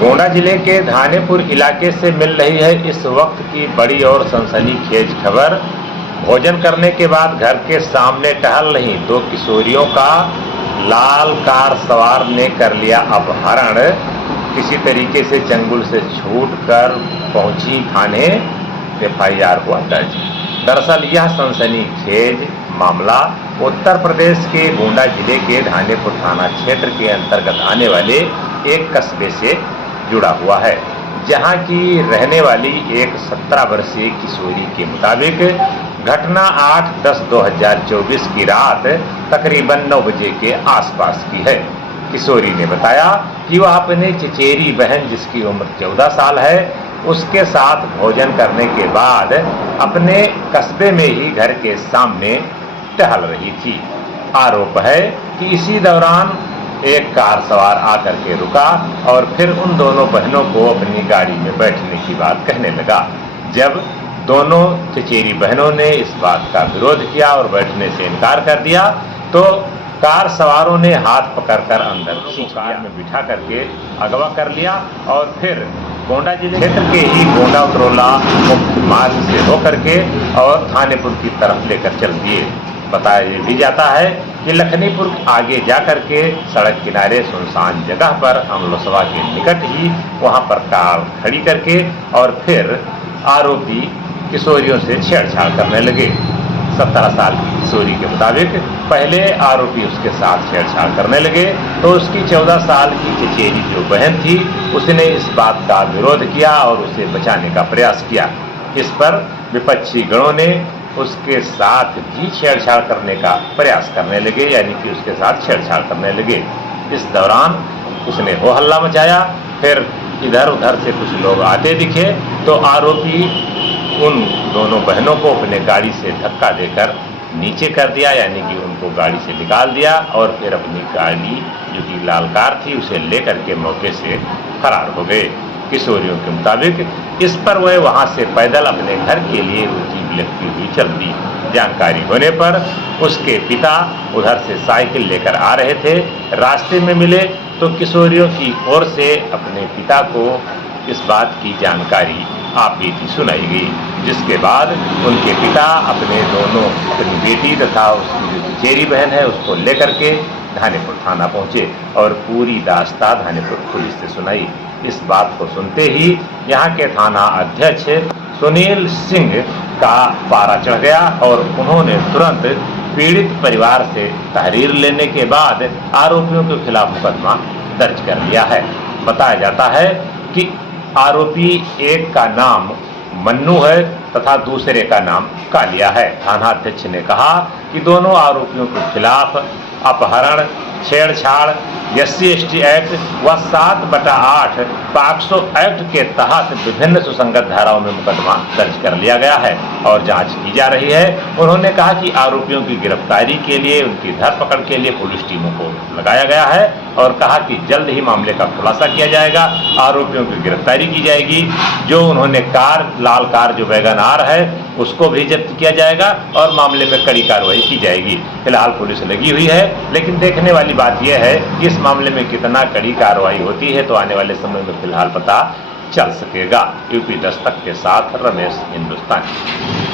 गोंडा जिले के धानेपुर इलाके से मिल रही है इस वक्त की बड़ी और सनसनीखेज खबर। भोजन करने के बाद घर के सामने टहल रही दो किशोरियों का लाल कार सवार ने कर लिया अपहरण। किसी तरीके से चंगुल से छूटकर पहुंची थाने, FIR हुआ दर्ज। दरअसल यह सनसनीखेज मामला उत्तर प्रदेश के गोंडा जिले के धानेपुर थाना क्षेत्र के अंतर्गत आने वाले एक कस्बे से जुड़ा हुआ है, जहां की रहने वाली एक 17 वर्षीय किशोरी के मुताबिक घटना 8/10/2024 की रात तकरीबन 9 बजे के आसपास की है। किशोरी ने बताया कि वह अपने चचेरी बहन, जिसकी उम्र 14 साल है, उसके साथ भोजन करने के बाद अपने कस्बे में ही घर के सामने टहल रही थी। आरोप है कि इसी दौरान एक कार सवार आकर के रुका और फिर उन दोनों बहनों को अपनी गाड़ी में बैठने की बात कहने लगा। जब दोनों चचेरी बहनों ने इस बात का विरोध किया और बैठने से इनकार कर दिया, तो कार सवारों ने हाथ पकड़कर अंदर कार में बिठा करके अगवा कर लिया और फिर गोंडा जिले क्षेत्र के ही गोंडा उतरौला मुख्य मार्ग से होकर के और थानेपुर की तरफ लेकर चल दिए। बताया भी जाता है कि लखनीपुर आगे जाकर के सड़क किनारे सुनसान जगह पर अमलोसवा के निकट ही वहां पर कार खड़ी करके और फिर आरोपी किशोरियों से छेड़छाड़ करने लगे। 17 साल की किशोरी के मुताबिक पहले आरोपी उसके साथ छेड़छाड़ करने लगे तो उसकी 14 साल की चचेरी जो बहन थी, उसने इस बात का विरोध किया और उसे बचाने का प्रयास किया। इस पर विपक्षी गणों ने उसके साथ भी छेड़छाड़ करने का प्रयास करने लगे, यानी कि उसके साथ छेड़छाड़ करने लगे। इस दौरान उसने हो हल्ला मचाया। फिर इधर उधर से कुछ लोग आते दिखे तो आरोपी उन दोनों बहनों को अपने गाड़ी से धक्का देकर नीचे कर दिया, यानी कि उनको गाड़ी से निकाल दिया और फिर अपनी गाड़ी, जो कि लाल कार थी, उसे लेकर के मौके से फरार हो गए। किशोरियों के मुताबिक इस पर वह वहां से पैदल अपने घर के लिए उनकी बिलखती हुई चल दी। जानकारी होने पर उसके पिता उधर से साइकिल लेकर आ रहे थे। रास्ते में मिले तो किशोरियों की ओर से अपने पिता को इस बात की जानकारी आपबीती सुनाई गई, जिसके बाद उनके पिता अपनी बेटी तथा उसकी जो चचेरी बहन है उसको लेकर के धानेपुर थाना पहुंचे और पूरी दास्तां धानेपुर पुलिस से सुनाई। इस बात को सुनते ही यहाँ के थाना अध्यक्ष सुनील सिंह का पारा चढ़ गया और उन्होंने तुरंत पीड़ित परिवार से तहरीर लेने के बाद आरोपियों के खिलाफ मुकदमा दर्ज कर लिया है। बताया जाता है कि आरोपी एक का नाम मन्नू है तथा दूसरे का काम कालिया है। थाना अध्यक्ष ने कहा कि दोनों आरोपियों के खिलाफ अपहरण, छेड़छाड़, SC/ST एक्ट व 7/8 पॉक्सो एक्ट के तहत विभिन्न सुसंगत धाराओं में मुकदमा दर्ज कर लिया गया है और जांच की जा रही है। उन्होंने कहा कि आरोपियों की गिरफ्तारी के लिए, उनकी धरपकड़ के लिए पुलिस टीमों को लगाया गया है और कहा कि जल्द ही मामले का खुलासा किया जाएगा, आरोपियों की गिरफ्तारी की जाएगी। जो उन्होंने लाल कार जो वैगनआर है उसको भी जब्त किया जाएगा और मामले में कड़ी कार्रवाई की जाएगी। फिलहाल पुलिस लगी हुई है, लेकिन देखने वाली बात यह है कि इस मामले में कितना कड़ी कार्रवाई होती है तो आने वाले समय में फिलहाल पता चल सकेगा। यूपी दस्तक के साथ रमेश हिंदुस्तानी।